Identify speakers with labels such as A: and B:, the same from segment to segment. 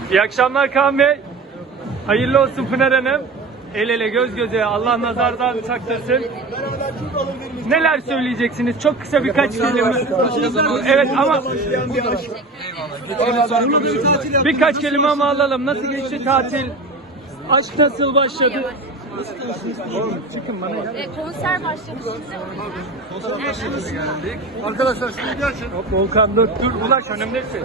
A: İyi akşamlar Kaan Bey. Hayırlı olsun Pınar Hanım. El ele göz göze, Allah nazardan saklasın. Neler söyleyeceksiniz? Çok kısa birkaç kelime. Evet ama birkaç kelime ama alalım. Nasıl geçti tatil? Aşk nasıl başladı? Çıkın bana ya.
B: Konser başlamış şimdi.
C: Arkadaşlar şimdi gelsin.
A: Hop Volkan dur Ulaş önümdesin.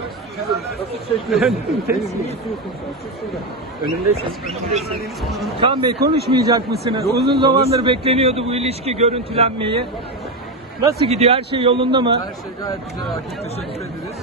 A: Önümdesin. Kaan Bey konuşmayacak mısınız? Uzun zamandır bekleniyordu bu ilişki görüntülenmeyi. Nasıl gidiyor? Her şey yolunda mı?
C: Her şey gayet güzel. Akif, teşekkür ederiz.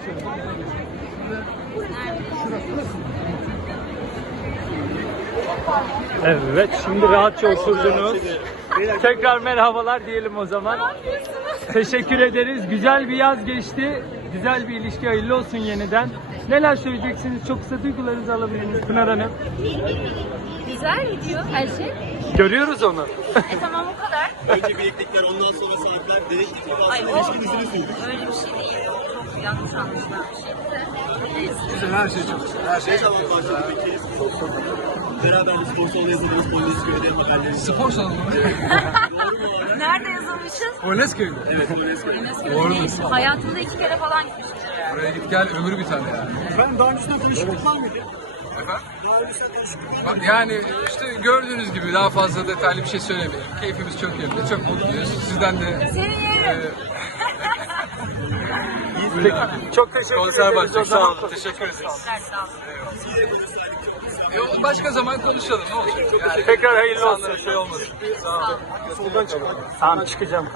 A: Evet, şimdi rahatça oturdunuz. Tekrar merhabalar diyelim o zaman. Teşekkür ederiz. Güzel bir yaz geçti. Güzel bir ilişki, hayırlı olsun yeniden. Neler söyleyeceksiniz? Çok kısa duygularınızı alabilir miyiz Pınar Hanım?
B: Güzel gidiyor her şey.
A: Görüyoruz onu.
B: Tamam o kadar.
D: Önce birliktelikler, ondan sonra saatler, dedektif
B: Ay
D: aslında
B: o
D: ilişkinizi sürdü.
B: öyle bir şey değil. O çok yanlış anlaşılan bir şey.
C: Güzel, her şey çok güzel. Her şey
D: Ne zaman başladı peki? Beraber spor salonu yazıldınız, Polonezköy'de makalleriniz.
C: spor salonu.
B: Nerede yazılmışız?
C: Polonezköy'de.
D: Evet, Polonezköy.
C: Doğru.
B: Hayatımda 2 kere falan gitmişimdir herhalde.
C: Buraya git gel ömür bir tane yani.
D: Ben daha öncesinden tanışıklık var mıydı?
C: Efendim?
D: Daha öncesinden tanışıklık var mıydı?
C: Yani işte gördüğünüz gibi daha fazla detaylı bir şey söylemeyelim. Keyfimiz çok yerinde, çok mutluyuz. Sizden de
B: Senin yerin.
A: Çok teşekkür
C: konser
A: ederiz.
C: başlayacak.
A: o zaman.
C: Sağ olun, teşekkür ederiz.
B: Sağ ol.
C: Başka zaman konuşalım ne olacak? Yani
A: Tekrar hayırlı olsun.
C: insanlara şey olmasın. Sağ olun.
A: Tamam çıkacağım.